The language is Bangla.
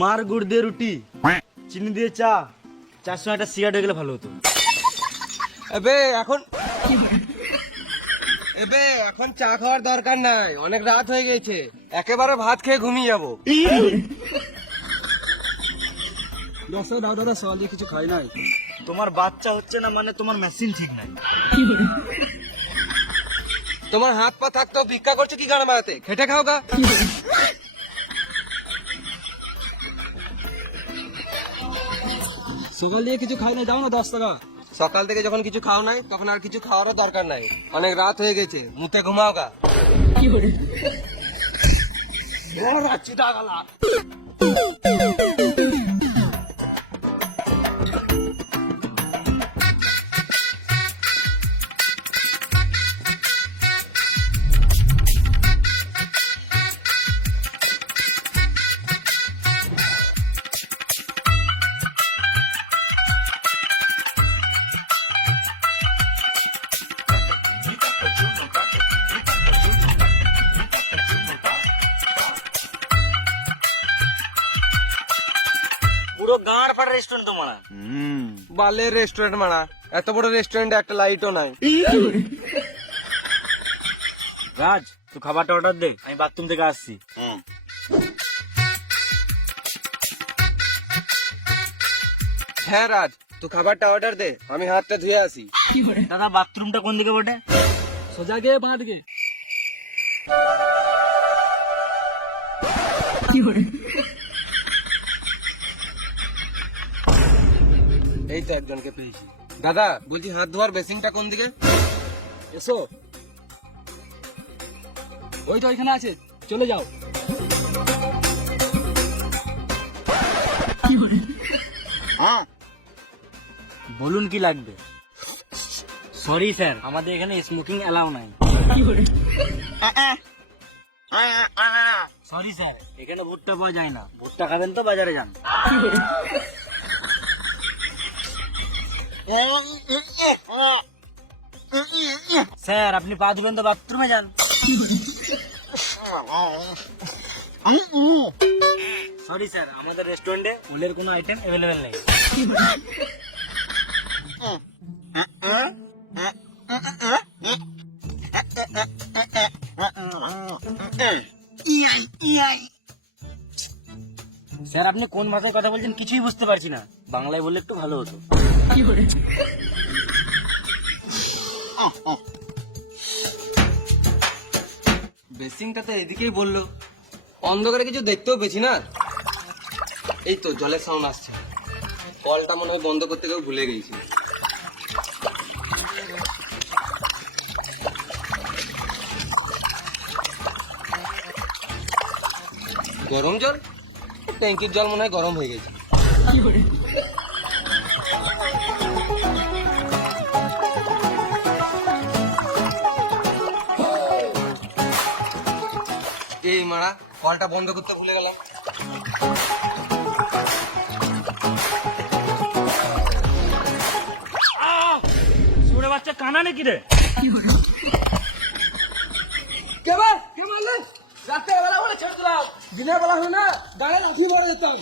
মার গুড় দিয়ে রুটি, চিনি দিয়ে চা, চার সঙ্গে একটা সিগারেট হয়ে গেলে ভালো হতো। এবে এখন চা খাওয়ার দরকার নাই, অনেক রাত হয়ে গেছে, একেবারে ভাত খেয়ে ঘুমিয়ে যাবো। দাদা সকালে কিছু খাই নাই। তোমার বাচ্চা হচ্ছে না মানে তোমার মেশিন ঠিক নাই। তোমার হাত পা থাকতো ভিক্ষা করছো কি গাড়া মারাতে, খেটে খাও গা। সকাল দিয়ে কিছু খাই নাই, দাও না 10 টাকা। সকাল থেকে যখন কিছু খাও নাই তখন আর কিছু খাওয়ারও দরকার নাই, অনেক রাত হয়ে গেছে, মুতে ঘুমাও গা। পুরো গাঁড় ফাটা রেস্টুরেন্ট তোমার। বালের রেস্টুরেন্ট মারা, এত বড় রেস্টুরেন্টে একটা লাইটও নাই। রাজ, তুই খাবারটা অর্ডার দে, আমি বাথরুম থেকে আসছি। হ্যাঁ রাজ, তুই খাবারটা অর্ডার দে, আমি হাতটা ধুয়ে আসি। দাদা বাথরুমটা কোন দিকে বটে? সোজা গিয়ে বাঁ দিকে। এই তো একজনকে পেয়েছি। দাদা বলছি হাত ধোয়ার বেসিনটা কোন দিকে? এসো, ওই তো ওইখানে আছে, চলে যাও। বলুন কি লাগবে? সরি স্যার, আমাদের এখানে স্মোকিং অ্যালাউ নাই। সরি স্যার, এখানে ভুট্টা পাওয়া যায় না। ভুট্টা খাবেন তো বাজারে যান। স্যার আপনি পা ধুবেন তো বাথরুমে যান। সরি স্যার, আমাদের রেস্টুরেন্টে ফুলের কোনো আইটেম অ্যাভেলেবেল নেই। স্যার আপনি কোন ভাষায় কথা বলছেন কিছুই বুঝতে পারছি না, বাংলায় বললে একটু ভালো হতো। বেসিনটা তো এদিকেই বললো, অন্ধকারে কিছু দেখতেও পেয়েছি না। এই তো জলের সাউন্ড আসছে, কলটা মনে হয় বন্ধ করতে গিয়ে ভুলে গেছি। গরম জল, ট্যাঙ্কির জল মনে হয় গরম হয়ে গেছে। এই মারা, কলটা বন্ধ করতে ভুলে গেলাম। সুরে বাচ্চা কানা নাকি রে? কে মারলেন? রাত্রে বেলা বলে ছেড়ে দিলাম, দিনের বেলা হলে না গায়ে লাঠি মারা যেতাম।